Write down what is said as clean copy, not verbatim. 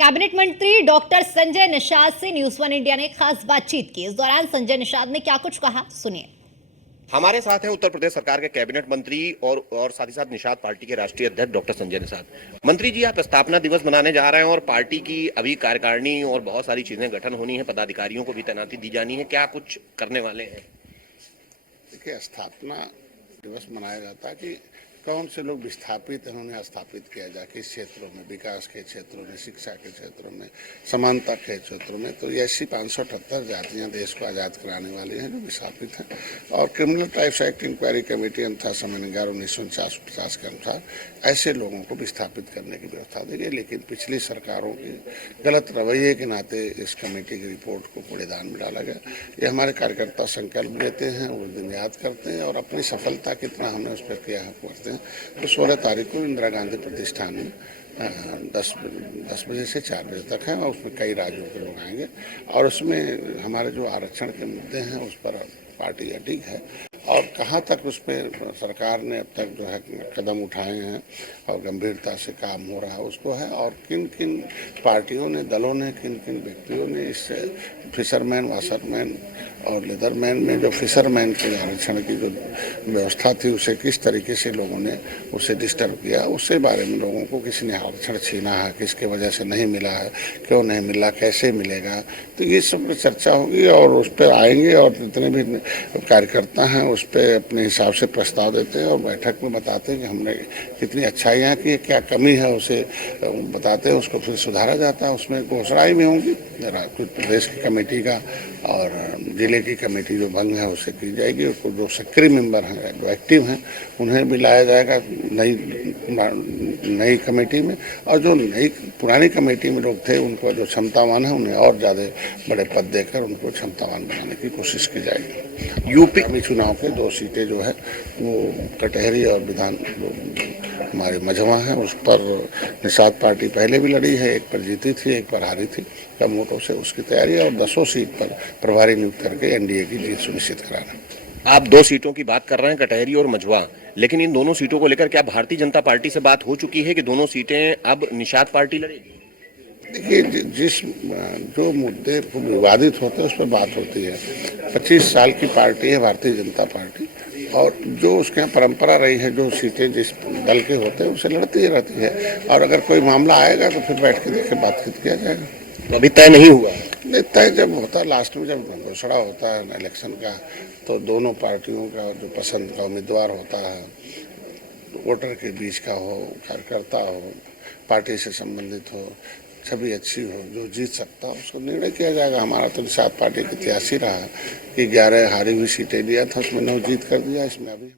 Cabinet मंत्री doctor Sanjay Nishad से news one India ने खास बातचीत की। इस दौरान संजय निषाद ने क्या कुछ कहा, सुनिए। हमारे साथ हैं उत्तर प्रदेश सरकार के कैबिनेट मंत्री और साथ ही साथ निषाद पार्टी के राष्ट्रीय अध्यक्ष डॉक्टर संजय निषाद। मंत्री जी, आप स्थापना दिवस मनाने जा रहे हैं और पार्टी की अभी कार्यकारिणी और बहुत सारी चीजें गठन होनी है, पदाधिकारियों को भी तैनाती दी जानी है, क्या कुछ करने वाले हैं? देखिए, स्थापना दिवस मनाया जाता है कि कौन से लोग विस्थापित हैं, उन्हें स्थापित किया जाए किस क्षेत्रों में, विकास के क्षेत्रों में, शिक्षा के क्षेत्रों में, समानता के क्षेत्रों में। तो ये ऐसी 578 जातियां देश को आज़ाद कराने वाली हैं जो विस्थापित हैं। और Criminal Tribes Act Inquiry Committee अनुसार समय 11/1949 के अनुसार ऐसे लोगों को विस्थापित करने की व्यवस्था दी गई। लेकिन पिछली सरकारों के गलत रवैये के नाते इस कमेटी की रिपोर्ट को कूड़ेदान में डाला गया। ये हमारे कार्यकर्ता संकल्प लेते हैं, उस दिन याद करते हैं और अपनी सफलता कितना हमने उस पर किया है करते हैं। तो 16 तारीख को इंदिरा गांधी प्रतिष्ठान में 10 बजे से 4 बजे तक है और उसमें कई राज्यों के लोग आएंगे। और उसमें हमारे जो आरक्षण के मुद्दे हैं उस पर पार्टी अडिग है और कहाँ तक उस पर सरकार ने अब तक जो है कदम उठाए हैं और गंभीरता से काम हो रहा है उसको है। और किन किन पार्टियों ने, दलों ने, किन किन व्यक्तियों ने इस फिशरमैन, वाशरमैन और लेदरमैन में जो फिशरमैन के आरक्षण की जो व्यवस्था थी उसे किस तरीके से लोगों ने उसे डिस्टर्ब किया, उसके बारे में लोगों को किसी ने आरक्षण छीना है, किसके वजह से नहीं मिला है, क्यों नहीं मिला, कैसे मिलेगा, तो ये सब पर चर्चा होगी और उस पर आएंगे और जितने भी कार्यकर्ता हैं उस पर अपने हिसाब से प्रस्ताव देते हैं और बैठक में बताते हैं कि हमने कितनी अच्छाइयाँ की, क्या कमी है उसे बताते हैं, उसको फिर सुधारा जाता है। उसमें घोषणाएँ भी होंगी प्रदेश की कमेटी का और जिले की कमेटी जो भंग है उससे की जाएगी। उसको जो सक्रिय मेंबर हैं, जो एक्टिव हैं, उन्हें भी लाया जाएगा नई कमेटी में और जो नई पुरानी कमेटी में लोग थे उनको जो क्षमतावान है उन्हें और ज़्यादा बड़े पद देकर उनको क्षमतावान बनाने की कोशिश की जाएगी। यूपी में चुनाव के 2 सीटें जो है वो कटहरी और विधान हमारे मझवा है, उस पर निषाद पार्टी पहले भी लड़ी है, एक पर जीती थी, एक पर हारी थी कम वोटों से, उसकी तैयारी है और 10 सीट पर प्रभारी नियुक्त करके एनडीए की जीत सुनिश्चित कराना। आप 2 सीटों की बात कर रहे हैं, कटहरी और मझवा, लेकिन इन दोनों सीटों को लेकर क्या भारतीय जनता पार्टी से बात हो चुकी है कि दोनों सीटें अब निषाद पार्टी लड़ेगी? देखिए, जिस जो मुद्दे विवादित होते हैं उस पर बात होती है। 25 साल की पार्टी है भारतीय जनता पार्टी और जो उसके यहाँ परंपरा रही है, जो सीटें जिस दल के होते हैं उसे लड़ती रहती है और अगर कोई मामला आएगा तो फिर बैठ के देख के बातचीत किया जाएगा। तो अभी तय नहीं हुआ? नहीं, तय जब होता है, लास्ट में जब घोषणा होता है इलेक्शन का, तो दोनों पार्टियों का जो पसंद का उम्मीदवार होता है, वोटर के बीच का हो, कार्यकर्ता हो, पार्टी से संबंधित हो, छवि अच्छी हो, जो जीत सकता हो उसको निर्णय किया जाएगा। हमारा तो निषाद पार्टी का इतिहास ही रहा कि 11 हारी हुई सीटें लिया था, उसमें 9 जीत कर दिया। इसमें अभी